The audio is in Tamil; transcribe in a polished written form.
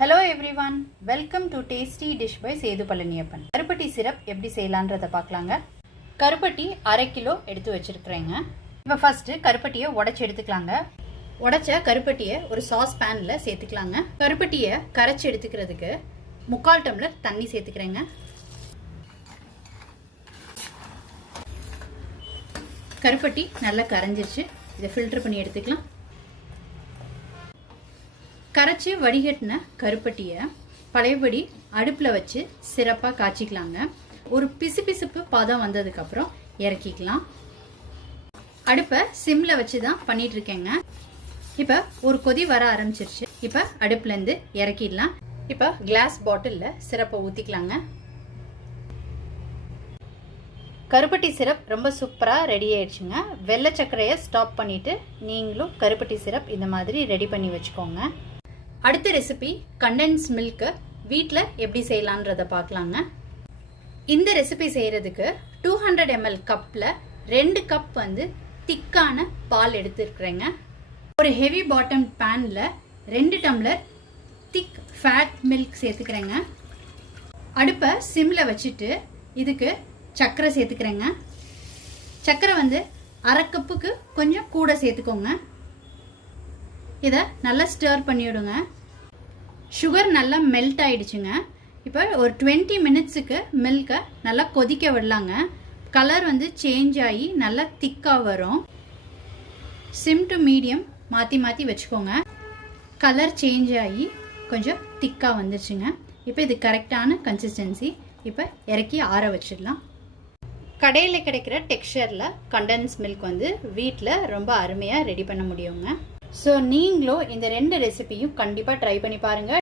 Hello everyone, welcome to Tasty Dish by Sethu Palaniappan. கருப்பட்டி சிரப் எப்படி செய்யலான்றத பார்க்கலாங்க. கருப்பட்டி 1/2 கிலோ எடுத்து வச்சிருக்கேங்க. இப்போ ஃபர்ஸ்ட் கருப்பட்டியை உடைச்சு எடுத்துக்கலாங்க. உடைச்ச கருப்பட்டியை ஒரு சாஸ் பேன்ல சேர்த்துக்கலாங்க. கருப்பட்டியை கரைச்சி எடுத்துக்கிறதுக்கு 3/4 டம்ளர் தண்ணி சேர்த்துக்கிறேங்க. கருப்பட்டி நல்லா கரைஞ்சிருச்சு. இதை ஃபில்டர் பண்ணி எடுத்துக்கலாம். கரைச்சி வடிகட்டின கருப்பட்டியை பழையபடி அடுப்பில் வச்சு சிறப்பாக காய்ச்சிக்கலாங்க. ஒரு பிசுபிசுப்பு பதம் வந்ததுக்கப்புறம் இறக்கிக்கலாம். அடுப்பை சிம்மில் வச்சு தான் பண்ணிட்டு இருக்கேங்க. இப்போ ஒரு கொதி வர ஆரம்பிச்சிருச்சு. இப்போ அடுப்புலேருந்து இறக்கிடலாம். இப்போ கிளாஸ் பாட்டிலில் சிரப்பை ஊற்றிக்கலாங்க. கருப்பட்டி சிரப் ரொம்ப சூப்பராக ரெடி ஆயிடுச்சுங்க. வெள்ளை சர்க்கரையை ஸ்டாப் பண்ணிவிட்டு நீங்களும் கருப்பட்டி சிரப் இந்த மாதிரி ரெடி பண்ணி வச்சுக்கோங்க. அடுத்த ரெசிபி கண்டென்ஸ் மில்க்கு வீட்டில் எப்படி செய்யலான்றதை பார்க்கலாங்க. இந்த ரெசிபி செய்கிறதுக்கு 200 ml கப்பில் 2 கப் திக்கான பால் எடுத்துருக்குறேங்க. ஒரு ஹெவி பாட்டம் பேனில் 2 டம்ளர் திக் ஃபேட் மில்க் சேர்த்துக்கிறேங்க. அடுப்பை சிம்மில் வச்சுட்டு இதுக்கு சர்க்கரை சேர்த்துக்கிறேங்க. சர்க்கரை 1/2 கப்புக்கு கொஞ்சம் கூட சேர்த்துக்கோங்க. இதை நல்லா ஸ்டர் பண்ணிவிடுங்க. சுகர் நல்லா மெல்ட் ஆயிடுச்சுங்க. இப்போ ஒரு 20 மினிட்ஸுக்கு மில்கை நல்லா கொதிக்க விடலாங்க. கலர் சேஞ்ச் ஆகி நல்லா திக்காக வரும். சிம் டு மீடியம் மாற்றி மாற்றி வச்சுக்கோங்க. கலர் சேஞ்ச் ஆகி கொஞ்சம் திக்காக வந்துருச்சுங்க. இப்போ இது கரெக்டான கன்சிஸ்டன்சி. இப்போ இறக்கி ஆற வச்சிடலாம். கடையில் கிடைக்கிற டெக்ஸ்சரில் கண்டென்ஸ் மில்க் வீட்டில் ரொம்ப அருமையாக ரெடி பண்ண முடியுங்க. ஸோ நீங்களும் இந்த 2 ரெசிபியும் கண்டிப்பாக ட்ரை பண்ணி பாருங்கள்.